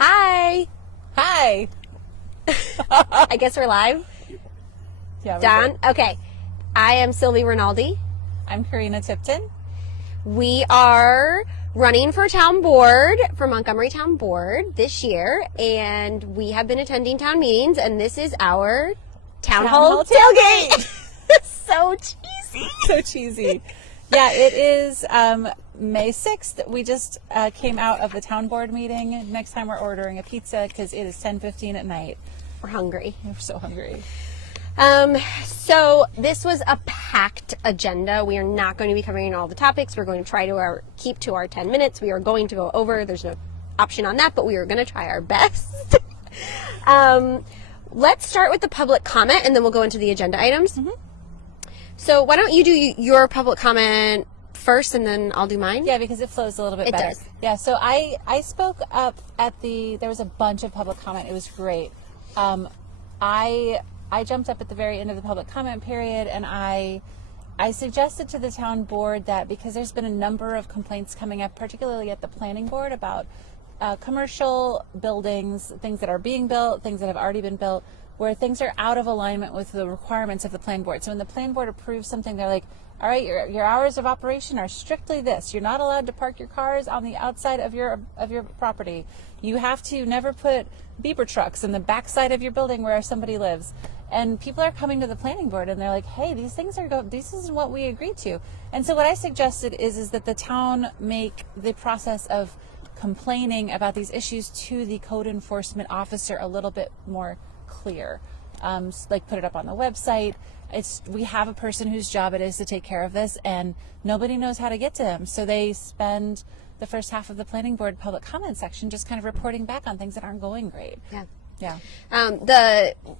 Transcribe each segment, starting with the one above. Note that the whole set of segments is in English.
Hi. Hi. I guess we're live. Yeah, Don? Okay. I am Sylvie Rainaldi. I'm Karina Tipton. We are running for town board, for Montgomery Town Board this year, and we have been attending town meetings, and this is our town hall tailgate. So cheesy. So cheesy. Yeah, it is May 6th. We just came out of the town board meeting. Next time we're ordering a pizza because it is 10:15 at night. We're hungry. We're so hungry. So this was a packed agenda. We are not going to be covering all the topics. We're going to try to keep to our 10 minutes. We are going to go over. There's no option on that, but we are going to try our best. Let's start with the public comment, and then we'll go into the agenda items. Mm-hmm. So why don't you do your public comment first, and then I'll do mine? Yeah, because it flows a little bit better. It does. Yeah, so I spoke up at there was a bunch of public comment. It was great. I jumped up at the very end of the public comment period, and I suggested to the town board that because there's been a number of complaints coming up, particularly at the planning board, about commercial buildings, things that are being built, things that have already been built, where things are out of alignment with the requirements of the plan board. So when the plan board approves something, they're like, all right, your hours of operation are strictly this. You're not allowed to park your cars on the outside of your property. You have to never put beeper trucks in the backside of your building where somebody lives. And people are coming to the planning board and they're like, hey, these things this is what we agreed to. And so what I suggested is that the town make the process of complaining about these issues to the code enforcement officer a little bit more clear. Like put it up on the website. We have a person whose job it is to take care of this, and nobody knows how to get to them. So they spend the first half of the planning board public comment section just kind of reporting back on things that aren't going great. Yeah. Yeah.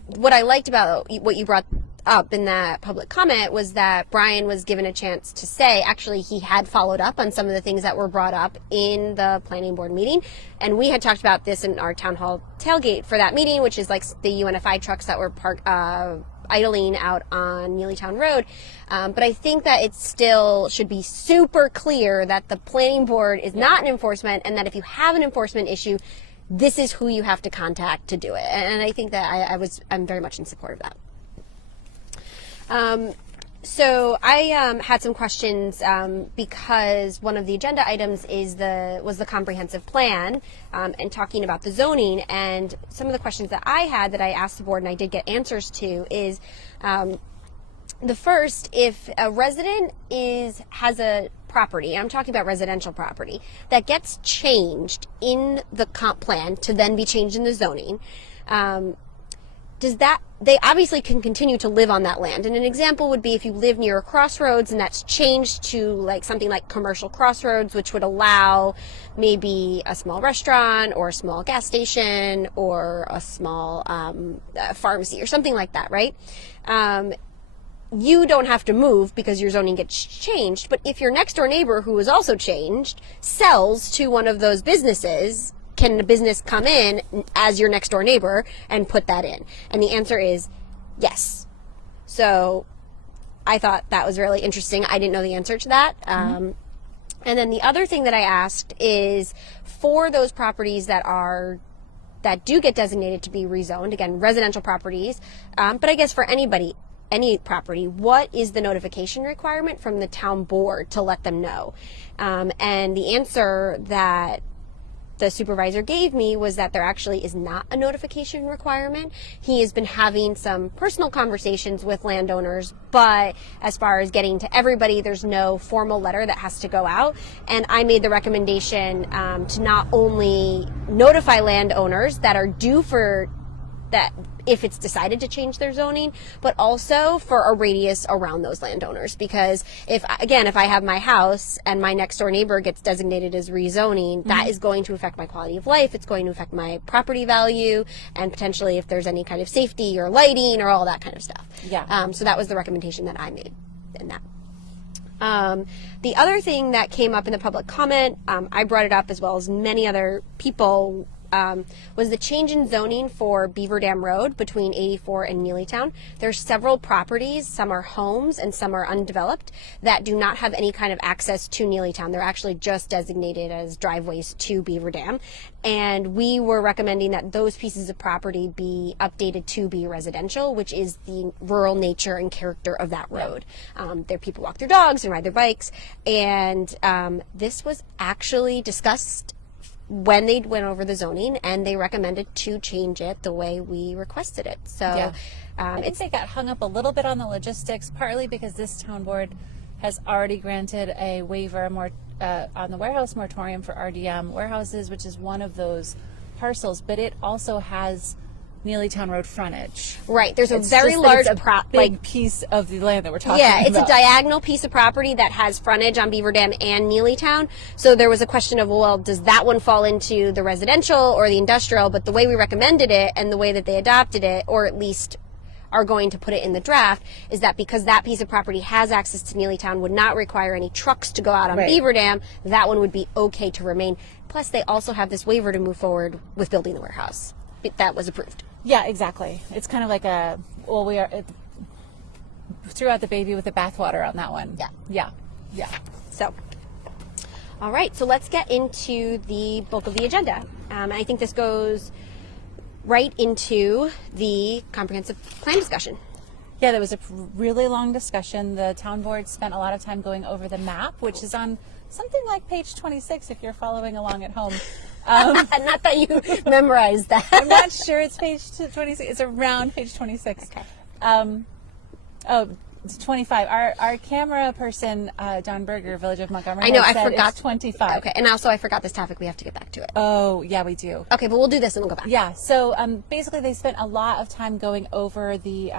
What I liked about what you brought up in that public comment was that Brian was given a chance to say, actually, he had followed up on some of the things that were brought up in the planning board meeting. And we had talked about this in our town hall tailgate for that meeting, which is like the UNFI trucks that were idling out on Neelytown Road. But I think that it still should be super clear that the planning board is not an enforcement, and that if you have an enforcement issue, this is who you have to contact to do it. And I think that I'm very much in support of that. So I had some questions because one of the agenda items was the comprehensive plan and talking about the zoning. And some of the questions that I had that I asked the board and I did get answers to is the first, if a resident has a property, I'm talking about residential property, that gets changed in the comp plan to then be changed in the zoning, they obviously can continue to live on that land. And an example would be if you live near a crossroads and that's changed to like something like commercial crossroads, which would allow maybe a small restaurant or a small gas station or a small pharmacy or something like that, right? You don't have to move because your zoning gets changed. But if your next door neighbor, who is also changed, sells to one of those businesses, can the business come in as your next door neighbor and put that in? And the answer is yes. So I thought that was really interesting. I didn't know the answer to that. And then the other thing that I asked is for those properties that do get designated to be rezoned, again, residential properties, but I guess for any property, what is the notification requirement from the town board to let them know? And the answer that the supervisor gave me was that there actually is not a notification requirement. He has been having some personal conversations with landowners, but as far as getting to everybody, there's no formal letter that has to go out. And I made the recommendation to not only notify landowners that are due for that if it's decided to change their zoning, but also for a radius around those landowners. Because if I have my house and my next door neighbor gets designated as rezoning, that is going to affect my quality of life. It's going to affect my property value, and potentially if there's any kind of safety or lighting or all that kind of stuff. Yeah. So that was the recommendation that I made in that. The other thing that came up in the public comment, I brought it up as well as many other people, was the change in zoning for Beaver Dam Road between 84 and Neelytown. There's several properties, some are homes and some are undeveloped, that do not have any kind of access to Neelytown. They're actually just designated as driveways to Beaver Dam. And we were recommending that those pieces of property be updated to be residential, which is the rural nature and character of that road. There people walk their dogs and ride their bikes. And this was actually discussed when they went over the zoning, and they recommended to change it the way we requested it. So I think they got hung up a little bit on the logistics, partly because this town board has already granted a waiver on the warehouse moratorium for RDM warehouses, which is one of those parcels, but it also has Neelytown Road frontage. Right. There's a very large big piece of the land that we're talking about. Yeah, it's a diagonal piece of property that has frontage on Beaver Dam and Neelytown. So there was a question of, well, does that one fall into the residential or the industrial? But the way we recommended it and the way that they adopted it, or at least are going to put it in the draft, is that because that piece of property has access to Neelytown, would not require any trucks to go out on Beaver Dam, that one would be okay to remain. Plus, they also have this waiver to move forward with building the warehouse. That was approved. Yeah, exactly. It's kind of like threw out the baby with the bathwater on that one. Yeah. So, all right. So let's get into the bulk of the agenda. I think this goes right into the comprehensive plan discussion. Yeah, there was a really long discussion. The town board spent a lot of time going over the map, which is on something like page 26 if you're following along at home. Not that you memorized that. I'm not sure it's page 26. It's around page 26. Okay. It's 25. Our camera person, Don Berger, Village of Montgomery. I know, I said forgot. It's 25. Okay, and also I forgot this topic. We have to get back to it. Oh, yeah, we do. Okay, but we'll do this and we'll go back. Yeah. So basically, they spent a lot of time going over the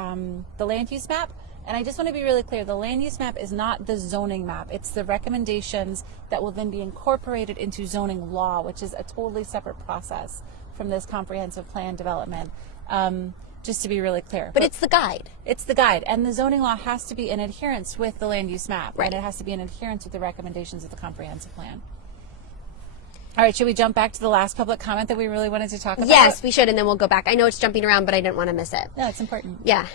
land use map. And I just want to be really clear, the land use map is not the zoning map. It's the recommendations that will then be incorporated into zoning law, which is a totally separate process from this comprehensive plan development, just to be really clear. But it's the guide. It's the guide. And the zoning law has to be in adherence with the land use map. Right. And it has to be in adherence with the recommendations of the comprehensive plan. All right, should we jump back to the last public comment that we really wanted to talk about? Yes, we should, and then we'll go back. I know it's jumping around, but I didn't want to miss it. No, it's important. Yeah.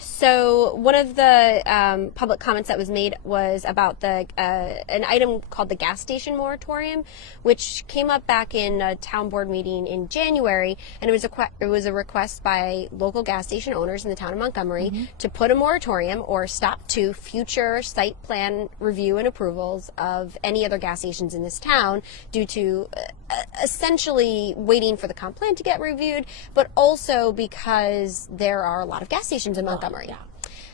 So one of the public comments that was made was about the an item called the gas station moratorium, which came up back in a town board meeting in January, and it was a request by local gas station owners in the town of Montgomery to put a moratorium or stop to future site plan review and approvals of any other gas stations in this town due to essentially waiting for the comp plan to get reviewed, but also because there are a lot of gas stations in Montgomery.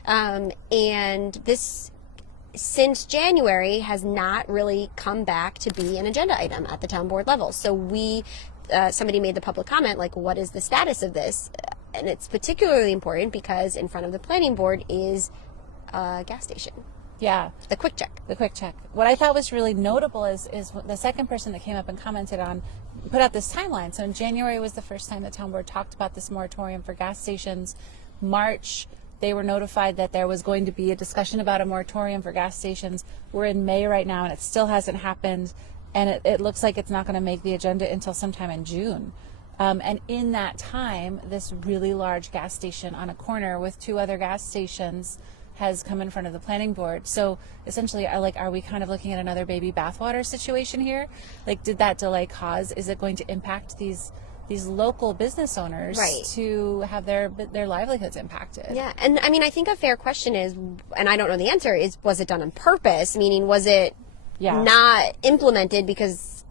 And this, since January, has not really come back to be an agenda item at the town board level. So somebody made the public comment, like, what is the status of this? And it's particularly important because in front of the planning board is a gas station. Yeah. The quick check. The quick check. What I thought was really notable is the second person that came up and commented on, put out this timeline. So in January was the first time the town board talked about this moratorium for gas stations. March, they were notified that there was going to be a discussion about a moratorium for gas stations. We're in May right now, and it still hasn't happened. And it looks like it's not going to make the agenda until sometime in June. And in that time, this really large gas station on a corner with two other gas stations has come in front of the planning board. So essentially, are we kind of looking at another baby bathwater situation here? Like, did that delay is it going to impact these local business owners to have their livelihoods impacted? Yeah. And I mean, I think a fair question is, and I don't know the answer, is was it done on purpose? Meaning, was it not implemented because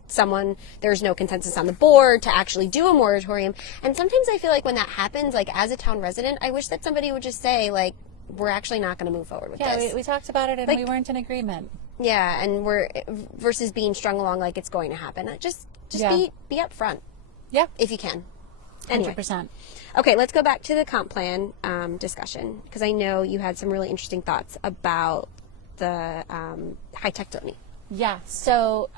there's no consensus on the board to actually do a moratorium? And sometimes I feel like when that happens, like as a town resident, I wish that somebody would just say, like, we're actually not going to move forward with this. Yeah, we talked about it and we weren't in agreement. Yeah, and versus being strung along like it's going to happen. Just be upfront. Yeah. If you can. Anyway. 100%. Okay, let's go back to the comp plan discussion, because I know you had some really interesting thoughts about the high-tech zoning. Yeah, so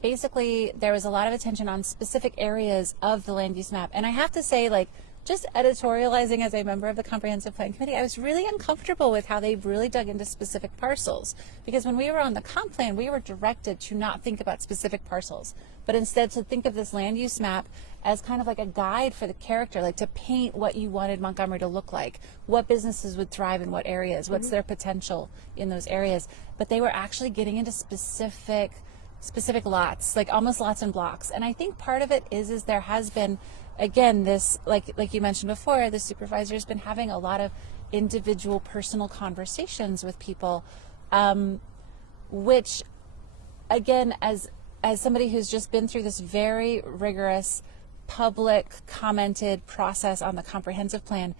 basically there was a lot of attention on specific areas of the land use map. And I have to say, like, just editorializing as a member of the Comprehensive Plan Committee, I was really uncomfortable with how they really dug into specific parcels. Because when we were on the comp plan, we were directed to not think about specific parcels, but instead to think of this land use map as kind of like a guide for the character, like to paint what you wanted Montgomery to look like, what businesses would thrive in what areas, what's their potential in those areas. But they were actually getting into specific lots, like almost lots and blocks. And I think part of it is there has been, again, this, like you mentioned before, the supervisor has been having a lot of individual personal conversations with people, which, again, as somebody who's just been through this very rigorous public commented process on the comprehensive plan,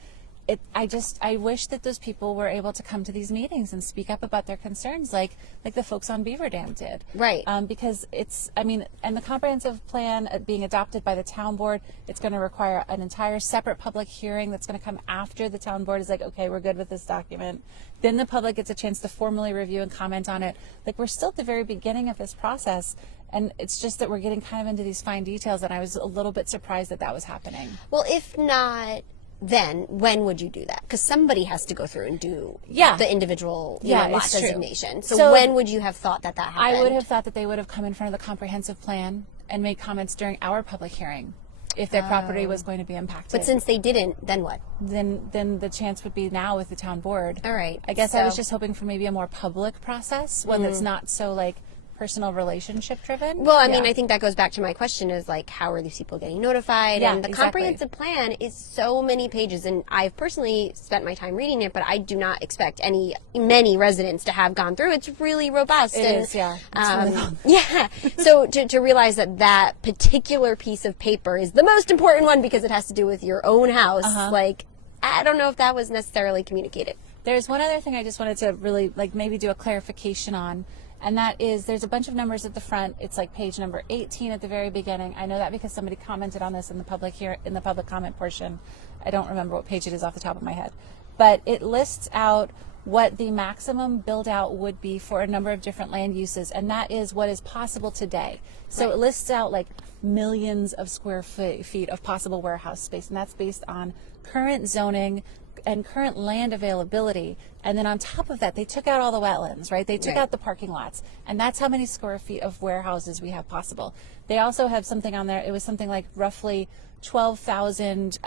I wish that those people were able to come to these meetings and speak up about their concerns, like the folks on Beaver Dam did. Right. Because and the comprehensive plan being adopted by the town board, it's going to require an entire separate public hearing that's going to come after the town board is like, okay, we're good with this document. Then the public gets a chance to formally review and comment on it. Like, we're still at the very beginning of this process, and it's just that we're getting kind of into these fine details, and I was a little bit surprised that was happening. Well, if not, then when would you do that? Because somebody has to go through and do the individual lot designation. So when would you have thought that happened? I would have thought that they would have come in front of the comprehensive plan and made comments during our public hearing if their property was going to be impacted. But since they didn't, then what? Then the chance would be now with the town board. All right. I guess I was just hoping for maybe a more public process, one that's not so like personal relationship driven. Well, I mean, I think that goes back to my question is like, how are these people getting notified? Yeah, and the comprehensive plan is so many pages, and I've personally spent my time reading it, but I do not expect many residents to have gone through. It's really robust. It is, yeah. It's really long. Yeah. So to realize that particular piece of paper is the most important one because it has to do with your own house, like, I don't know if that was necessarily communicated. There's one other thing I just wanted to really maybe do a clarification on. And that is, there's a bunch of numbers at the front. It's like page number 18 at the very beginning. I know that because somebody commented on this in the public comment portion. I don't remember what page it is off the top of my head. But it lists out what the maximum build out would be for a number of different land uses. And that is what is possible today. So It lists out like millions of square feet of possible warehouse space. And that's based on current zoning and current land availability. And then on top of that, they took out all the wetlands, right? They took out the parking lots. And that's how many square feet of warehouses we have possible. They also have something on there. It was something like roughly 12,000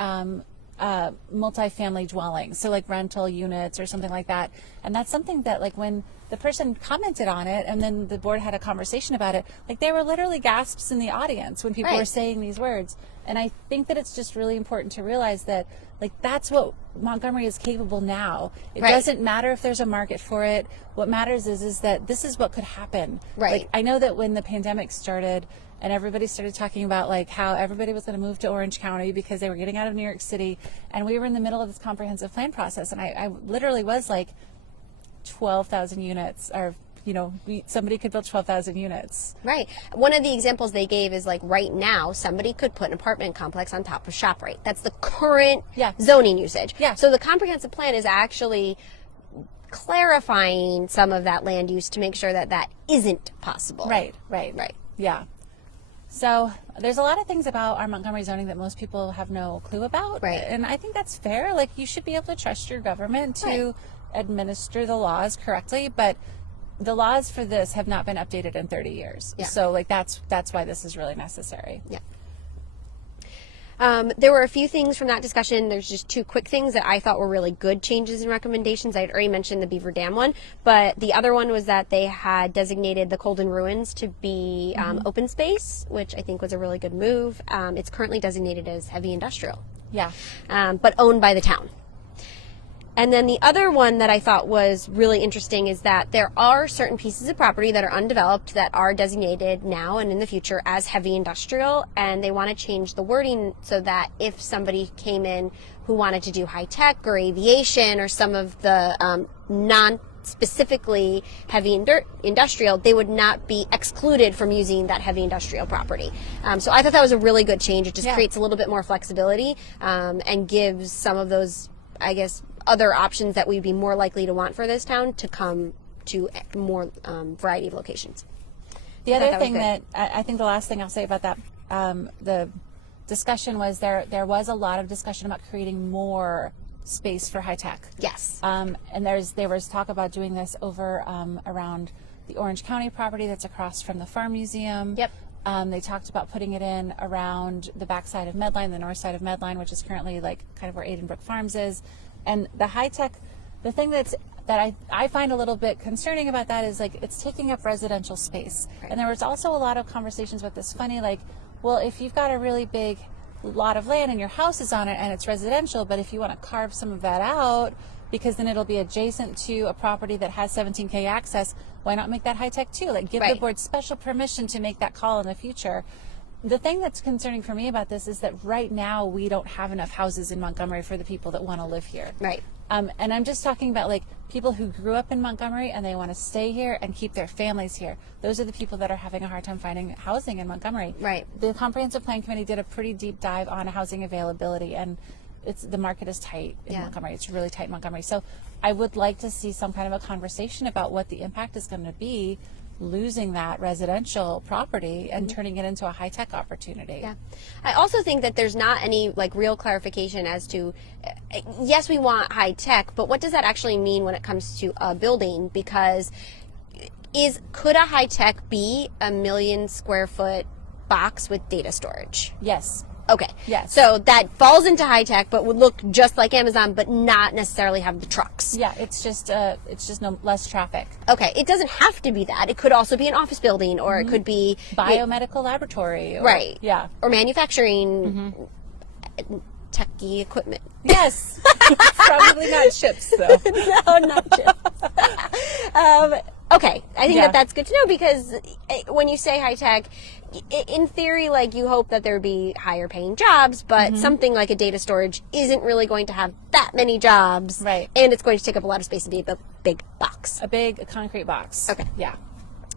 multifamily dwellings. So like rental units or something like that. And that's something that like when the person commented on it and then the board had a conversation about it, like there were literally gasps in the audience when people were saying these words. And I think that it's just really important to realize that like that's what Montgomery is capable now. It doesn't matter if there's a market for it. What matters is that this is what could happen. Right. Like I know that when the pandemic started and everybody started talking about like how everybody was going to move to Orange County because they were getting out of New York City, and we were in the middle of this comprehensive plan process, and I literally was like 12,000 units, or somebody could build 12,000 units. Right. One of the examples they gave is like right now, somebody could put an apartment complex on top of ShopRite. That's the current zoning usage. Yeah. So the comprehensive plan is actually clarifying some of that land use to make sure that isn't possible. Right. Yeah. So there's a lot of things about our Montgomery zoning that most people have no clue about. Right. And I think that's fair. Like you should be able to trust your government to administer the laws correctly, but the laws for this have not been updated in 30 years. Yeah. So like that's why this is really necessary. Yeah. There were a few things from that discussion. There's just two quick things that I thought were really good changes and recommendations. I had already mentioned the Beaver Dam one, but the other one was that they had designated the Colden Ruins to be open space, which I think was a really good move. It's currently designated as heavy industrial. Yeah. But owned by the town. And then the other one that I thought was really interesting is that there are certain pieces of property that are undeveloped that are designated now and in the future as heavy industrial, and they want to change the wording so that if somebody came in who wanted to do high tech or aviation or some of the non-specifically heavy industrial, they would not be excluded from using that heavy industrial property. So I thought that was a really good change. It just creates a little bit more flexibility and gives some of those, I guess, other options that we'd be more likely to want for this town to come to more variety of locations. The other thing that I think the last thing I'll say about that, the discussion was there was a lot of discussion about creating more space for high tech. Yes. And there was talk about doing this over around the Orange County property that's across from the Farm Museum. Yep. They talked about putting it in around the backside of Medline, the north side of Medline, which is currently like kind of where Aidenbrook Farms is. And the high tech, the thing that I find a little bit concerning about that is like it's taking up residential space. Right. And there was also a lot of conversations with this funny, like, well, if you've got a really big lot of land and your house is on it and it's residential, but if you want to carve some of that out, because then it'll be adjacent to a property that has 17K access, why not make that high tech too? Like give the board special permission to make that call in the future. The thing that's concerning for me about this is that right now we don't have enough houses in Montgomery for the people that want to live here. Right. And I'm just talking about like people who grew up in Montgomery and they want to stay here and keep their families here. Those are the people that are having a hard time finding housing in Montgomery. Right. The Comprehensive Plan Committee did a pretty deep dive on housing availability, and the market is tight in Montgomery. It's really tight in Montgomery. So I would like to see some kind of a conversation about what the impact is going to be losing that residential property and turning it into a high-tech opportunity. Yeah. I also think that there's not any like real clarification as to, yes, we want high tech, but what does that actually mean when it comes to a building? Because could a high tech be a 1 million square foot box with data storage? Yes. Okay. Yes. So that falls into high tech, but would look just like Amazon, but not necessarily have the trucks. Yeah, it's just no less traffic. Okay. It doesn't have to be that. It could also be an office building, or it could be Biomedical laboratory. Or, right. Yeah. Or manufacturing techie equipment. Yes. Probably not chips, though. No, not chips. Okay. I think that's good to know, because when you say high tech, in theory, like you hope that there would be higher paying jobs, but something like a data storage isn't really going to have that many jobs. Right. And it's going to take up a lot of space and be a big box. A big concrete box. Okay. Yeah.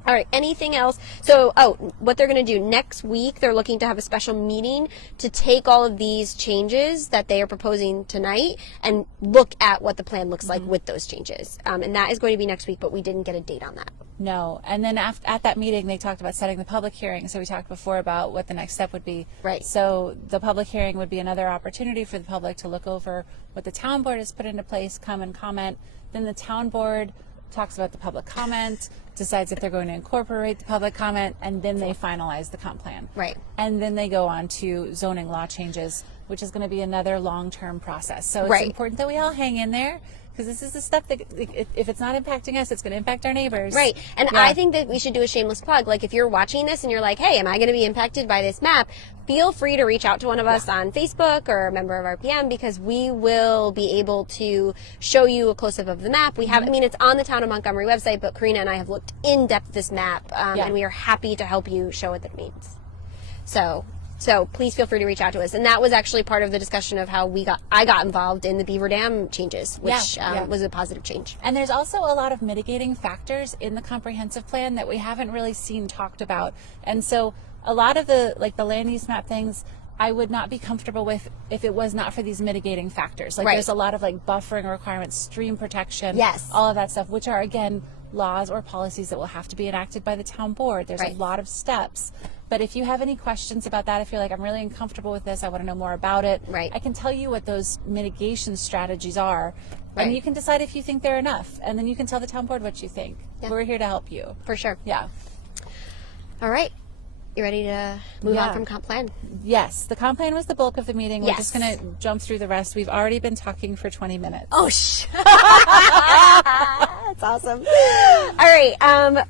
All right. Anything else? So, what they're going to do next week, they're looking to have a special meeting to take all of these changes that they are proposing tonight and look at what the plan looks like with those changes. And that is going to be next week, but we didn't get a date on that. No. And then at that meeting, they talked about setting the public hearing. So we talked before about what the next step would be. Right. So the public hearing would be another opportunity for the public to look over what the town board has put into place, come and comment. Then the town board talks about the public comment, decides if they're going to incorporate the public comment, and then they finalize the comp plan. Right. And then they go on to zoning law changes, which is going to be another long-term process. So it's important that we all hang in there, because this is the stuff that, if it's not impacting us, it's going to impact our neighbors. Right. And I think that we should do a shameless plug. Like, if you're watching this and you're like, hey, am I going to be impacted by this map? Feel free to reach out to one of us on Facebook or a member of RPM, because we will be able to show you a close-up of the map. We have, I mean, it's on the Town of Montgomery website, but Karina and I have looked in depth at this map, and we are happy to help you show what that means. So please feel free to reach out to us. And that was actually part of the discussion of how I got involved in the Beaver Dam changes, which was a positive change. And there's also a lot of mitigating factors in the comprehensive plan that we haven't really seen talked about. And so a lot of the land use map things I would not be comfortable with if it was not for these mitigating factors. Like there's a lot of like buffering requirements, stream protection, all of that stuff, which are again laws or policies that will have to be enacted by the town board. There's a lot of steps. But if you have any questions about that, if you're like, I'm really uncomfortable with this, I want to know more about it, I can tell you what those mitigation strategies are. And you can decide if you think they're enough. And then you can tell the town board what you think. We're here to help you. For sure. Yeah. All right. You ready to move on from comp plan? Yes. The comp plan was the bulk of the meeting. We're just going to jump through the rest. We've already been talking for 20 minutes. Oh, that's awesome. All right.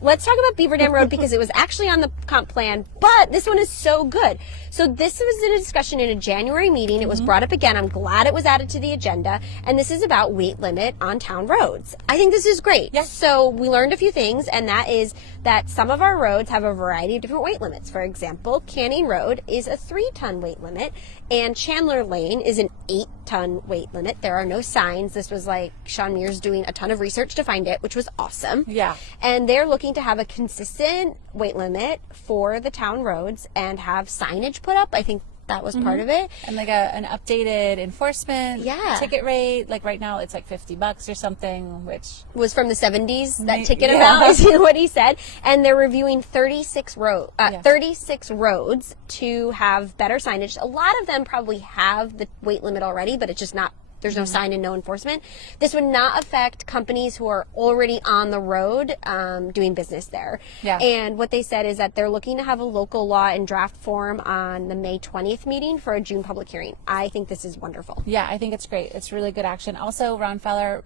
Let's talk about Beaver Dam Road, because it was actually on the comp plan, but this one is so good. So this was in a discussion in a January meeting. It was brought up again. I'm glad it was added to the agenda. And this is about weight limit on town roads. I think this is great. Yes. So we learned a few things, and that is that some of our roads have a variety of different weight limits. For example, Canning Road is a 3-ton weight limit, and Chandler Lane is an 8-ton weight limit. There are no signs. This was like Sean Mears doing a ton of research to find it, which was awesome. Yeah. And they're looking to have a consistent weight limit for the town roads and have signage put up. I think That was part of it. And like an updated enforcement ticket rate. Like right now it's like $50 or something, which was from the 70s. That ticket amount is what he said. And they're reviewing 36 roads to have better signage. A lot of them probably have the weight limit already, but it's just not. There's no sign and no enforcement. This would not affect companies who are already on the road doing business there. Yeah. And what they said is that they're looking to have a local law in draft form on the May 20th meeting for a June public hearing. I think this is wonderful. Yeah, I think it's great. It's really good action. Also, Ron Feller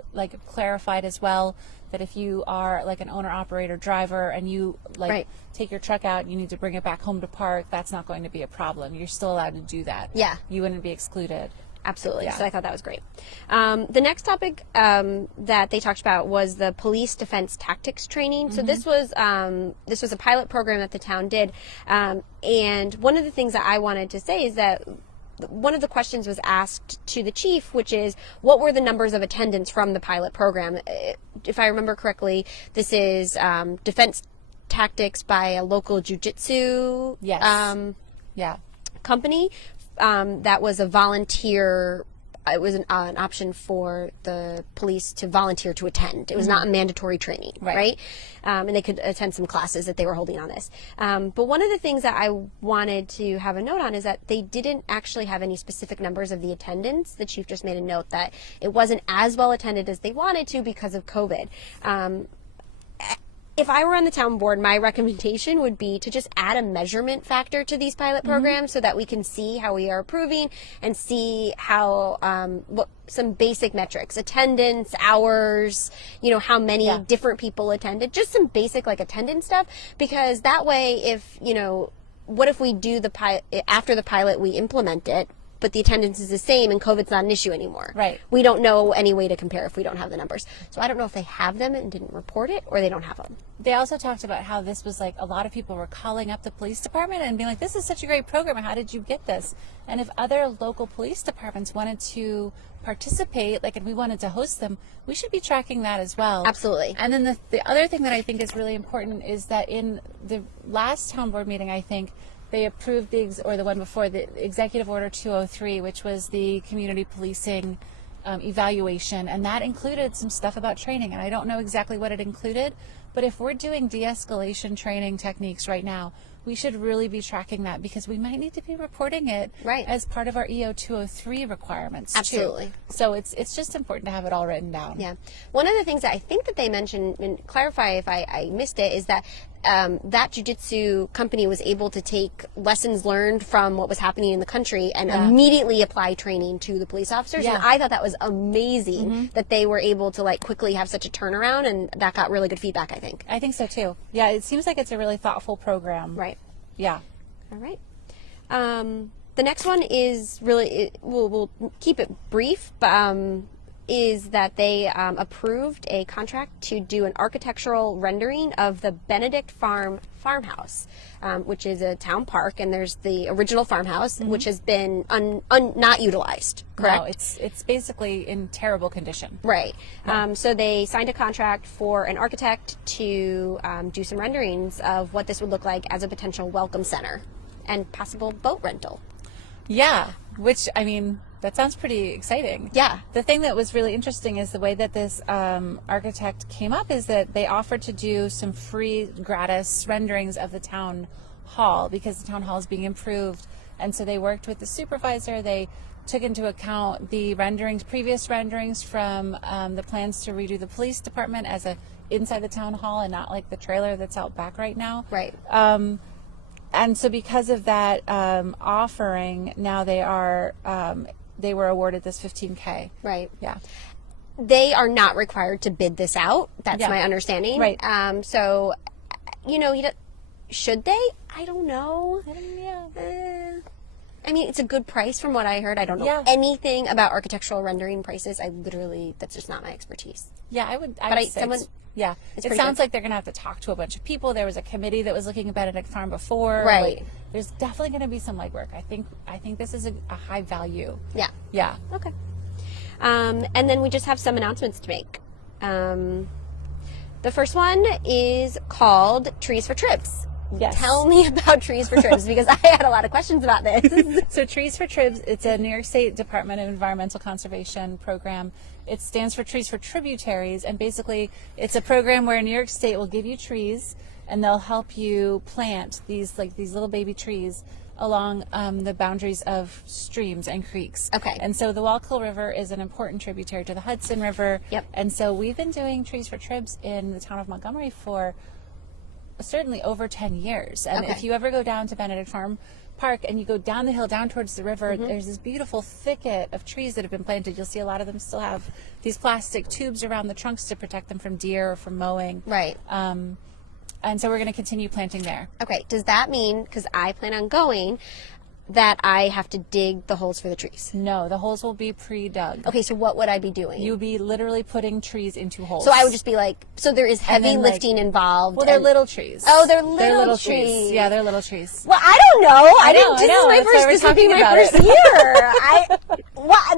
clarified as well that if you are like an owner operator driver and you take your truck out and you need to bring it back home to park, that's not going to be a problem. You're still allowed to do that. Yeah. You wouldn't be excluded. Absolutely. Yeah. So I thought that was great. The next topic that they talked about was the police defense tactics training. So this was a pilot program that the town did. And one of the things that I wanted to say is that one of the questions was asked to the chief, which is, what were the numbers of attendance from the pilot program? If I remember correctly, this is defense tactics by a local jiu-jitsu company. That was a volunteer. It was an option for the police to volunteer to attend. It was not a mandatory training, right? And they could attend some classes that they were holding on this. But one of the things that I wanted to have a note on is that they didn't actually have any specific numbers of the attendance. The chief just made a note that it wasn't as well attended as they wanted to because of COVID. If I were on the town board, my recommendation would be to just add a measurement factor to these pilot programs so that we can see how we are improving and see how what some basic metrics, attendance, hours, how many different people attended, just some basic attendance stuff, because that way if, what if we do after the pilot we implement it, but the attendance is the same and COVID's not an issue anymore. Right. We don't know any way to compare if we don't have the numbers. So I don't know if they have them and didn't report it or they don't have them. They also talked about how this was a lot of people were calling up the police department and being like, this is such a great program. How did you get this? And if other local police departments wanted to participate, and we wanted to host them, we should be tracking that as well. Absolutely. And then the other thing that I think is really important is that in the last town board meeting, I think, they approved the one before, the Executive Order 203, which was the community policing evaluation, and that included some stuff about training. And I don't know exactly what it included, but if we're doing de-escalation training techniques right now, we should really be tracking that because we might need to be reporting it as part of our EO 203 requirements. Absolutely. Too. So it's just important to have it all written down. Yeah. One of the things that I think that they mentioned, and clarify if I missed it, is that that jiu-jitsu company was able to take lessons learned from what was happening in the country and immediately apply training to the police officers. And I thought that was amazing that they were able to quickly have such a turnaround, and that got really good feedback, I think. I think so too. Yeah, it seems like it's a really thoughtful program. Right. Yeah. All right. The next one is really, we'll keep it brief, but is that they approved a contract to do an architectural rendering of the Benedict farmhouse, which is a town park, and there's the original farmhouse, which has been not utilized, correct? No, it's basically in terrible condition. Right. So they signed a contract for an architect to do some renderings of what this would look like as a potential welcome center and possible boat rental. Yeah, which, that sounds pretty exciting. Yeah. The thing that was really interesting is the way that this architect came up is that they offered to do some free, gratis renderings of the town hall because the town hall is being improved. And so they worked with the supervisor. They took into account the previous renderings from the plans to redo the police department as inside the town hall and not like the trailer that's out back right now. Right. And so because of that offering, now they were awarded this $15K. Right. Yeah. They are not required to bid this out. That's my understanding. Right. So, should they? I don't know. It's a good price from what I heard. I don't know anything about architectural rendering prices. That's just not my expertise. Yeah, I would say yeah. It sounds like they're going to have to talk to a bunch of people. There was a committee that was looking at Benedict Farm before. Right. There's definitely going to be some legwork. I think this is a high value. Yeah. Yeah. Okay. And then we just have some announcements to make. The first one is called Trees for Trips. Yes. Tell me about Trees for Tribs, because I had a lot of questions about this. So Trees for Tribs, it's a New York State Department of Environmental Conservation program. It stands for Trees for Tributaries, and basically it's a program where New York State will give you trees, and they'll help you plant these little baby trees along the boundaries of streams and creeks. Okay. And so the Wallkill River is an important tributary to the Hudson River. Yep. And so we've been doing Trees for Tribs in the town of Montgomery for certainly over 10 years. And Okay. if you ever go down to Benedict Farm Park and you go down the hill down towards the river, there's this beautiful thicket of trees that have been planted. You'll see a lot of them still have these plastic tubes around the trunks to protect them from deer or from mowing. Right. And so we're going to continue planting there. Okay, does that mean, because I plan on going, that I have to dig the holes for the trees? No, the holes will be pre-dug. Okay, so what would I be doing? You'll be literally putting trees into holes. So I would just be like, so there is heavy then, like- lifting involved. Well, they're and- little trees. Oh, they're little trees. Yeah, they're little trees. Well, I don't know. I know, didn't. This I know. is my That's why first. we're This would be talking my about first it. year.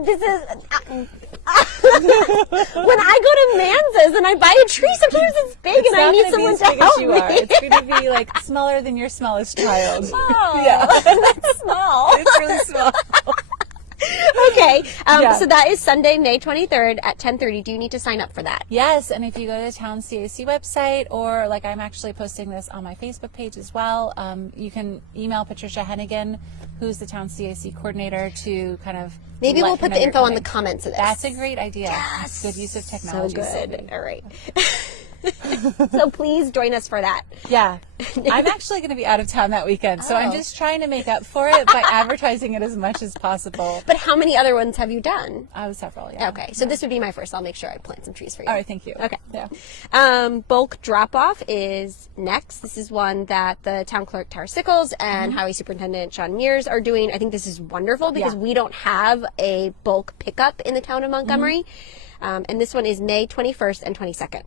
This is. When I go to Manza's and I buy a tree, sometimes it's big, It's and I not need gonna be someone as to big help as you me. are. It's going to be like smaller than your smallest child. Oh, Yeah. that's small. It's really small. Okay, Yeah. so that is Sunday, May 23rd at 10:30. Do you need to sign up for that? Yes, and if you go to the town CAC website, or like I'm actually posting this on my Facebook page as well, you can email Patricia Hennigan, who's the town CAC coordinator, to kind of Maybe let we'll her put know the you're info on the coming. comments of this. That's a great idea. That's good use of technology. So good. Sylvie. All right. So please join us for that. Yeah. I'm actually going to be out of town that weekend, so I'm Oh. just trying to make up for it by advertising it as much as possible. But how many other ones have you done? I was several, yeah. Okay, so this would be my first. I'll make sure I plant some trees for you. All right, thank you. Okay. Yeah. Bulk drop-off is next. This is one that the town clerk Tara Sickles and Highway Superintendent Sean Mears are doing. I think this is wonderful because Yeah. we don't have a bulk pickup in the town of Montgomery. And this one is May 21st and 22nd.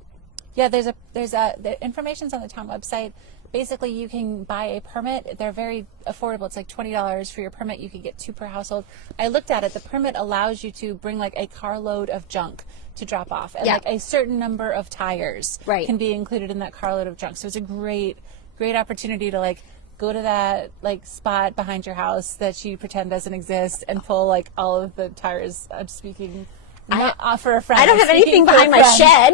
Yeah, the information's on the town website. Basically, you can buy a permit. They're very affordable. It's like $20 for your permit. You can get 2 per household. I looked at it. The permit allows you to bring like a carload of junk to drop off, and Yeah. like a certain number of tires Right. can be included in that carload of junk. So it's a great opportunity to like go to that like spot behind your house that you pretend doesn't exist and pull like all of the tires. I'm speaking. Not for a friend. I don't I'm have anything speaking for a behind my friend. shed.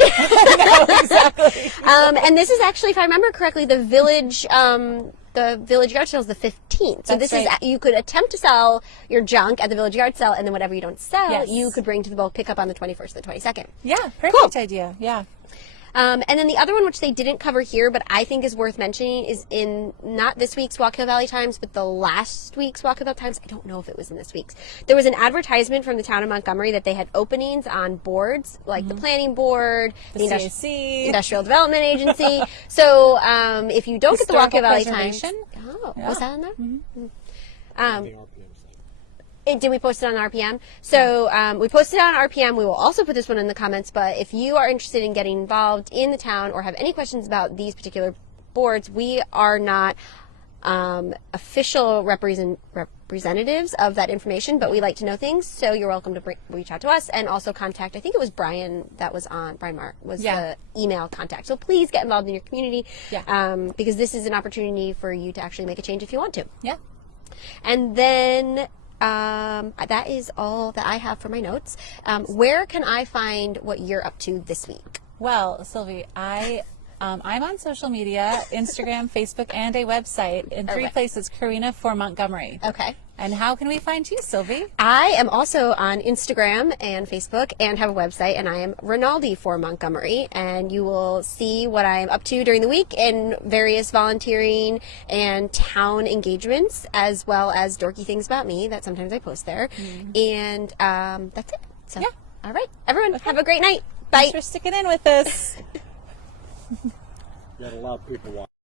No, exactly. And this is actually, if I remember correctly, the village yard sale is the 15th. So That's this is, right. you could attempt to sell your junk at the village yard sale, and then whatever you don't sell, Yes. you could bring to the bulk pickup on the 21st or the 22nd. Yeah, perfect idea. Yeah. And then the other one, which they didn't cover here, but I think is worth mentioning, is in not this week's Wallkill Valley Times, but the last week's Wallkill Valley Times. I don't know if it was in this week's. There was an advertisement from the town of Montgomery that they had openings on boards, like the planning board, The Industri- CAC. Industrial Development Agency. So if you don't get the Historical Wallkill Valley Times, Preservation. was that in there? The RPM site. Did we post it on RPM? So we posted it on RPM. We will also put this one in the comments. But if you are interested in getting involved in the town or have any questions about these particular boards, we are not official representatives of that information, but we like to know things. So you're welcome to reach out to us and also contact. I think it was Brian that was on. Brian Mark was Yeah. the email contact. So please get involved in your community, Yeah. because this is an opportunity for you to actually make a change if you want to. Yeah. And then that is all that I have for my notes. Where can I find what you're up to this week? Well, Sylvie, I'm on social media, Instagram, Facebook, and a website in 3 Okay. places, Karina for Montgomery. Okay. And how can we find you, Sylvie? I am also on Instagram and Facebook and have a website, and I am Rainaldi for Montgomery. And you will see what I am up to during the week in various volunteering and town engagements, as well as dorky things about me that sometimes I post there. And that's it. So, Yeah. all right. Everyone, have a great night. Bye. Thanks for sticking in with us. You got a lot of people watching.